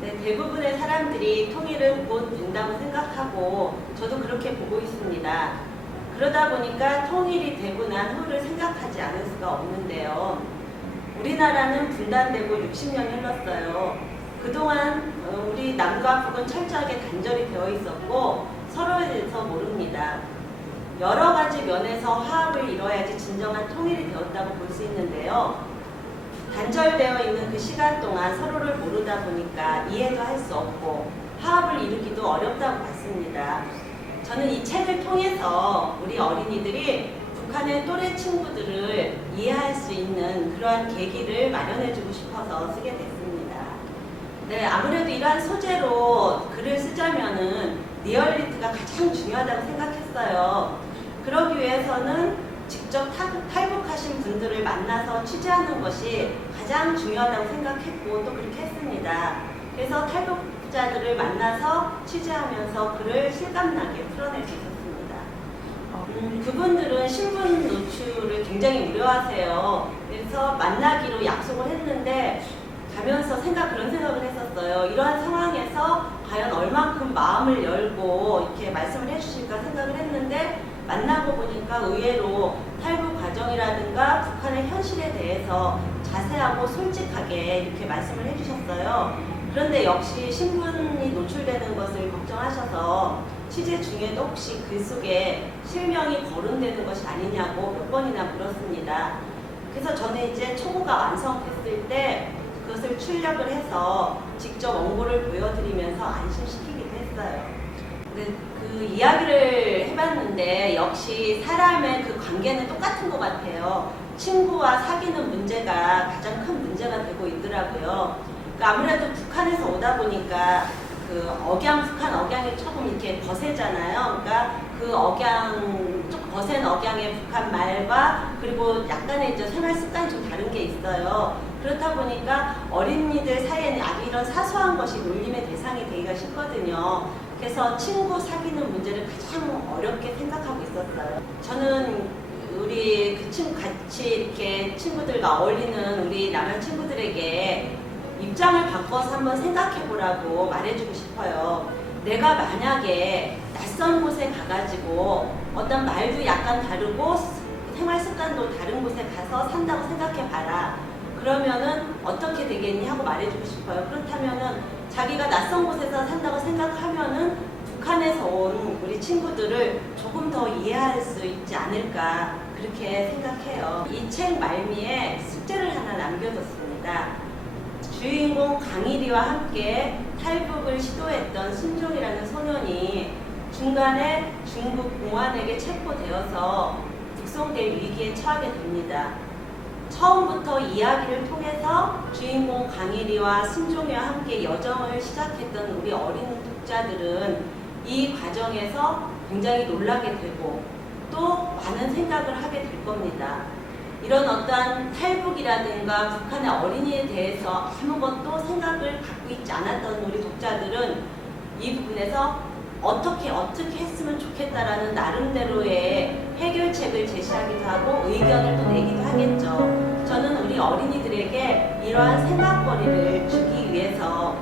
네, 대부분의 사람들이 통일은 곧 된다고 생각하고 저도 그렇게 보고 있습니다. 그러다 보니까 통일이 되고 난 후를 생각하지 않을 수가 없는데요. 우리나라는 분단되고 60년이 흘렀어요. 그동안 우리 남과 북은 철저하게 단절이 되어 있었고 서로에 대해서 모릅니다. 여러 가지 면에서 화합을 이뤄야지 진정한 통일이 되었다고 볼 수 있는데요. 단절되어 있는 그 시간 동안 서로를 모르다 보니까 이해도 할 수 없고 화합을 이루기도 어렵다고 봤습니다. 저는 이 책을 통해서 우리 어린이들이 북한의 또래 친구들을 이해할 수 있는 그러한 계기를 마련해주고 싶어서 쓰게 됐습니다. 네, 아무래도 이러한 소재로 글을 쓰자면은 리얼리티가 가장 중요하다고 생각했어요. 그러기 위해서는 직접 탈북하신 분들을 만나서 취재하는 것이 가장 중요하다고 생각했고 또 그렇게 했습니다. 그래서 탈북자들을 만나서 취재하면서 글을 실감나게 풀어낼 수 있었습니다. 그분들은 신분 노출을 굉장히 우려하세요. 그래서 만나기로 약속을 했는데 가면서 그런 생각을 했었어요. 이러한 상황에서 과연 얼만큼 마음을 열고 이렇게 말씀을 해주실까 생각을 했는데 만나고 보니까 의외로 탈북 과정이라든가 북한의 현실에 대해서 자세하고 솔직하게 이렇게 말씀을 해주셨어요. 그런데 역시 신분이 노출되는 것을 걱정하셔서 취재 중에도 혹시 글 속에 실명이 거론되는 것이 아니냐고 몇 번이나 물었습니다. 그래서 저는 이제 초고가 완성됐을 때 그것을 출력을 해서 직접 원고를 보여드리면서 안심시키기도 했어요. 네, 그 이야기를 해봤는데 역시 사람의 그 관계는 똑같은 것 같아요. 친구와 사귀는 문제가 가장 큰 문제가 되고 있더라고요. 그러니까 아무래도 북한에서 오다 보니까 그 북한 억양이 조금 이렇게 거세잖아요. 그러니까 그 억양, 조금 거센 억양의 북한 말과 그리고 약간의 이제 생활 습관이 좀 다른 게 있어요. 그렇다 보니까 어린이들 사이에는 아주 이런 사소한 것이 놀림의 대상이 되기가 쉽거든요. 그래서 친구 사귀는 문제를 가장 어렵게 생각하고 있었어요. 저는 우리 그 친구 같이 이렇게 친구들과 어울리는 우리 남한 친구들에게 입장을 바꿔서 한번 생각해 보라고 말해주고 싶어요. 내가 만약에 낯선 곳에 가가지고 어떤 말도 약간 다르고 생활 습관도 다른 곳에 가서 산다고 생각해 봐라. 그러면은 어떻게 되겠니 하고 말해주고 싶어요. 그렇다면은 자기가 낯선 곳에서 산다고 생각하면은 북한에서 온 우리 친구들을 조금 더 이해할 수 있지 않을까 그렇게 생각해요. 이 책 말미에 숙제를 하나 남겨뒀습니다. 주인공 강일이와 함께 탈북을 시도했던 순종이라는 소년이 중간에 중국 공안에게 체포되어서 북송될 위기에 처하게 됩니다. 처음부터 이야기를 통해서 주인공 강일이와 순종이와 함께 여정을 시작했던 우리 어린 독자들은 이 과정에서 굉장히 놀라게 되고 또 많은 생각을 하게 될 겁니다. 이런 어떠한 탈북이라든가 북한의 어린이에 대해서 아무것도 생각을 갖고 있지 않았던 우리 독자들은 이 부분에서 어떻게 했으면 좋겠다라는 나름대로의 해결책을 제시하기도 하고 의견을 또 내기도 하겠죠. 저는 우리 어린이들에게 이러한 생각거리를 주기 위해서